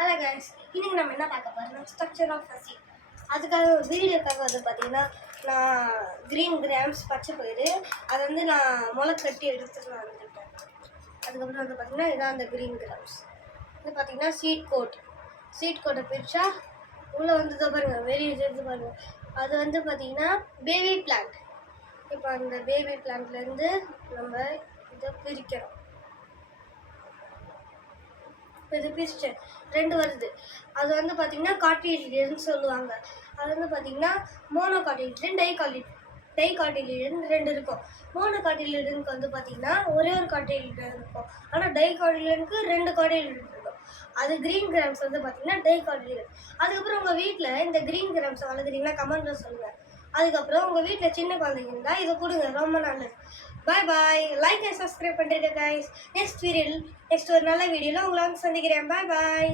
Hello guys, இன்னைக்கு நம்ம என்ன பார்க்க போறோம்னா ஸ்ட்ரக்சர் ஆஃப் ஃபசி. அதுக்காக வீடியோக்காக வந்து பார்த்தீங்கன்னா நான் க்ரீன் கிராம்ஸ் பச்சை பயிறு அதை வந்து நான் முளை கட்டி எடுத்துட்டு வந்துட்டேன். அதுக்கப்புறம் வந்து பார்த்தீங்கன்னா இதான் அந்த க்ரீன் கிராம்ஸ். இது பார்த்தீங்கன்னா சீட் கோட்டை பிரித்தா உள்ளே வந்து பாருங்கள், வெளியே இருந்து பாருங்கள். அது வந்து பார்த்தீங்கன்னா பேபி பிளான்ட். இப்போ அந்த பேபி பிளான்ட்லேருந்து நம்ம இதை பிரிக்கிறோம். இது பிரிச்சு 2 வருது. அது வந்து பார்த்தீங்கன்னா காட்டிலியன்னு சொல்லுவாங்க. அது வந்து பார்த்தீங்கன்னா மோனோ காட்டிலியன், டை காட்டிலியன் 2 இருக்கும். மோனோ காட்டிலியனுக்கு வந்து பார்த்தீங்கன்னா ஒரே ஒரு காட்டிலியன் இருக்கும். ஆனால் டை காட்டிலியனுக்கு 2 காட்டிலியன் இருக்கும். அது க்ரீன் கிராம்ஸ் வந்து பார்த்தீங்கன்னா டை காட்டிலியன். அதுக்கப்புறம் உங்கள் வீட்டில் இந்த க்ரீன் கிராம்ஸை வளர்க்குறீங்கன்னா கமெண்ட்டில் சொல்லுங்கள். அதுக்கப்புறம் உங்கள் வீட்டில் சின்ன குழந்தைங்க இருந்தால் இதை கொடுங்க, ரொம்ப நல்லது. பாய் பாய். லைக் அண்ட் சப்ஸ்கிரைப் பண்ணுறீங்க கைஸ். நெக்ஸ்ட் ஒரு நல்ல வீடியோவில் உங்களை வந்து சந்திக்கிறேன். பாய் பாய்.